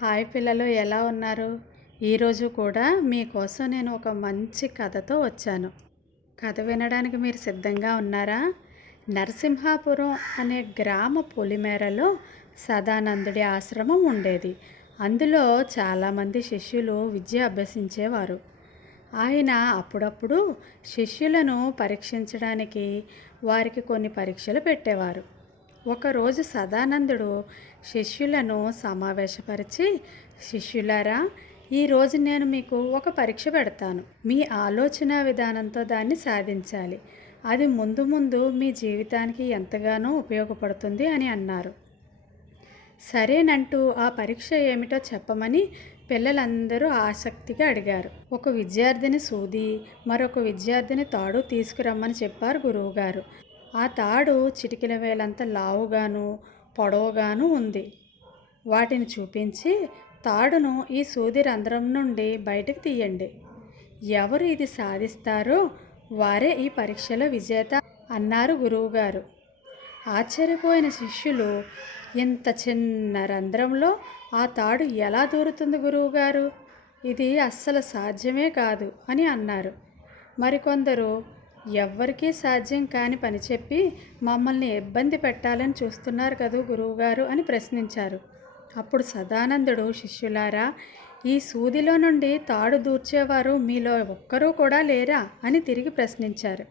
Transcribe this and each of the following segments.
Hi పిల్లలు, ఎలా ఉన్నారు? ఈరోజు కూడా మీకోసం నేను ఒక మంచి కథతో వచ్చాను. కథ వినడానికి మీరు సిద్ధంగా ఉన్నారా? నరసింహాపురం అనే గ్రామ పొలిమేరలో సదానందుడి ఆశ్రమం ఉండేది. అందులో చాలామంది శిష్యులు విద్య అభ్యసించేవారు. ఆయన అప్పుడప్పుడు శిష్యులను పరీక్షించడానికి వారికి కొన్ని పరీక్షలు పెట్టేవారు. ఒకరోజు సదానందుడు శిష్యులను సమావేశపరిచి, శిష్యులారా, ఈరోజు నేను మీకు ఒక పరీక్ష పెడతాను. మీ ఆలోచన విధానంతో దాన్ని సాధించాలి. అది ముందు ముందు మీ జీవితానికి ఎంతగానో ఉపయోగపడుతుంది అని అన్నారు. సరేనంటూ ఆ పరీక్ష ఏమిటో చెప్పమని పిల్లలందరూ ఆసక్తిగా అడిగారు. ఒక విద్యార్థిని సూది, మరొక విద్యార్థిని తాడు తీసుకురమ్మని చెప్పారు గురువుగారు. ఆ తాడు చిటికెన వేలంత లావుగాను పొడవుగాను ఉంది. వాటిని చూపించి, తాడును ఈ సూది రంధ్రం నుండి బయటకు తీయండి. ఎవరు ఇది సాధిస్తారో వారే ఈ పరీక్షలో విజేత అన్నారు గురువుగారు. ఆశ్చర్యపోయిన శిష్యులు, ఇంత చిన్న రంధ్రంలో ఆ తాడు ఎలా దూరుతుంది గురువుగారు? ఇది అస్సలు సాధ్యమే కాదు అని అన్నారు. మరికొందరు, ఎవ్వరికీ సాధ్యం కాని పని చెప్పి మమ్మల్ని ఇబ్బంది పెట్టాలని చూస్తున్నారు కదూ గురువుగారు అని ప్రశ్నించారు. అప్పుడు సదానందుడు, శిష్యులారా, ఈ సూదిలో నుండి తాడు దూర్చేవారు మీలో ఒక్కరూ కూడా లేరా అని తిరిగి ప్రశ్నించారు.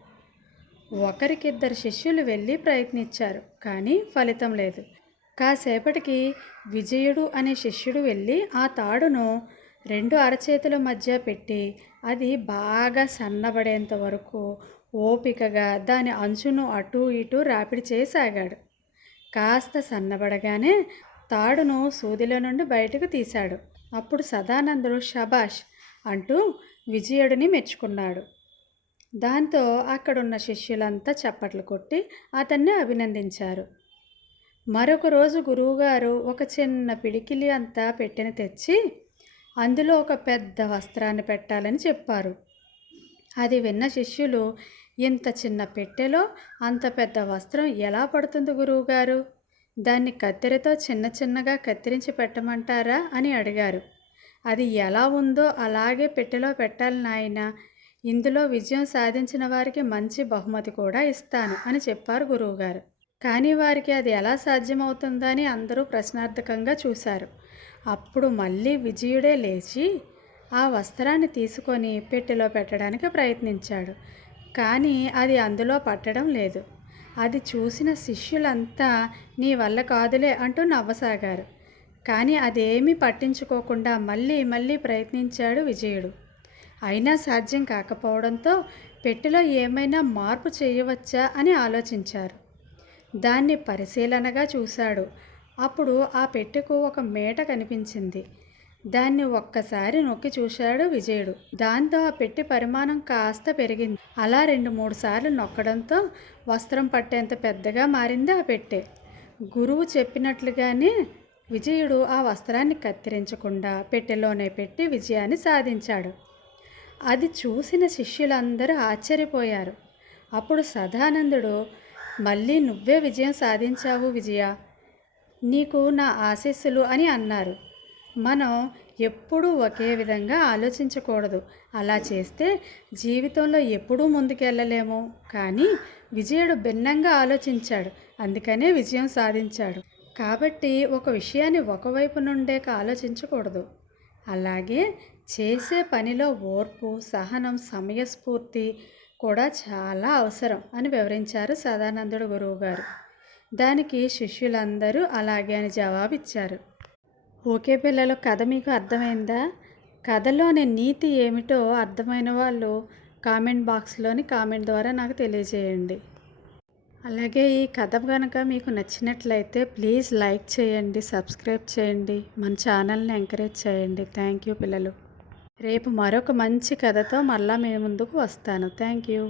ఒకరికిద్దరు శిష్యులు వెళ్ళి ప్రయత్నించారు, కానీ ఫలితం లేదు. కాసేపటికి విజయుడు అనే శిష్యుడు వెళ్ళి ఆ తాడును రెండు అరచేతుల మధ్య పెట్టి అది బాగా సన్నబడేంత వరకు ఓపికగా దాని అంచును అటూ ఇటూ రాపిడి చేయసాగాడు. కాస్త సన్నబడగానే తాడును సూదిలో నుండి బయటకు తీశాడు. అప్పుడు సదానందుడు షబాష్ అంటూ విజయుడిని మెచ్చుకున్నాడు. దాంతో అక్కడున్న శిష్యులంతా చప్పట్లు కొట్టి అతన్ని అభినందించారు. మరొక రోజు గురువుగారు ఒక చిన్న పిడికిలి అంతా పెట్టెను తెచ్చి అందులో ఒక పెద్ద వస్త్రాన్ని పెట్టాలని చెప్పారు. అది విన్న శిష్యులు, ఇంత చిన్న పెట్టెలో అంత పెద్ద వస్త్రం ఎలా పడుతుంది గురువుగారు? దాన్ని కత్తెరతో చిన్న చిన్నగా కత్తిరించి పెట్టమంటారా అని అడిగారు. అది ఎలా ఉందో అలాగే పెట్టెలో పెట్టాలి నాయనా. ఇందులో విజయం సాధించిన వారికి మంచి బహుమతి కూడా ఇస్తాను అని చెప్పారు గురువుగారు. కానీ వారికి అది ఎలా సాధ్యమవుతుందని అందరూ ప్రశ్నార్థకంగా చూశారు. అప్పుడు మళ్ళీ విజయుడే లేచి ఆ వస్త్రాన్ని తీసుకొని పెట్టెలో పెట్టడానికి ప్రయత్నించాడు. కానీ అది అందులో పట్టడం లేదు. అది చూసిన శిష్యులంతా నీ వల్ల కాదులే అంటూ నవ్వసాగారు. కానీ అదేమీ పట్టించుకోకుండా మళ్ళీ మళ్ళీ ప్రయత్నించాడు విజయుడు. అయినా సాధ్యం కాకపోవడంతో పెట్టెలో ఏమైనా మార్పు చేయవచ్చా అని ఆలోచించారు. దాన్ని పరిశీలనగా చూశాడు. అప్పుడు ఆ పెట్టెకు ఒక మేట కనిపించింది. దాన్ని ఒక్కసారి నొక్కి చూశాడు విజయుడు. దాంతో ఆ పెట్టె పరిమాణం కాస్త పెరిగింది. అలా 2-3 సార్లు నొక్కడంతో వస్త్రం పట్టేంత పెద్దగా మారింది ఆ పెట్టె. గురువు చెప్పినట్లుగానే విజయుడు ఆ వస్త్రాన్ని కత్తిరించకుండా పెట్టెలోనే పెట్టి విజయాన్ని సాధించాడు. అది చూసిన శిష్యులందరూ ఆశ్చర్యపోయారు. అప్పుడు సదానందుడు, మళ్ళీ నువ్వే విజయం సాధించావు విజయ, నీకు నా ఆశీస్సులు అని అన్నారు. మనం ఎప్పుడూ ఒకే విధంగా ఆలోచించకూడదు. అలా చేస్తే జీవితంలో ఎప్పుడూ ముందుకెళ్ళలేము. కానీ విజయుడు భిన్నంగా ఆలోచించాడు, అందుకనే విజయం సాధించాడు. కాబట్టి ఒక విషయాన్ని ఒకవైపు నుండే ఆలోచించకూడదు. అలాగే చేసే పనిలో ఓర్పు, సహనం, సమయస్ఫూర్తి కూడా చాలా అవసరం అని వివరించారు సదానందుడు గురువుగారు. దానికి శిష్యులందరూ అలాగే అని జవాబిచ్చారు. ఓకే పిల్లలు, కథ మీకు అర్థమైందా? కథలోని నీతి ఏమిటో అర్థమైన వాళ్ళు కామెంట్ బాక్స్లోని కామెంట్ ద్వారా నాకు తెలియజేయండి. అలాగే ఈ కథ కనుక మీకు నచ్చినట్లయితే ప్లీజ్ లైక్ చేయండి, సబ్స్క్రైబ్ చేయండి, మన ఛానల్ని ఎంకరేజ్ చేయండి. థ్యాంక్ యూ పిల్లలు. రేపు మరొక మంచి కథతో మళ్ళీ మీ ముందుకు వస్తాను. Thank you.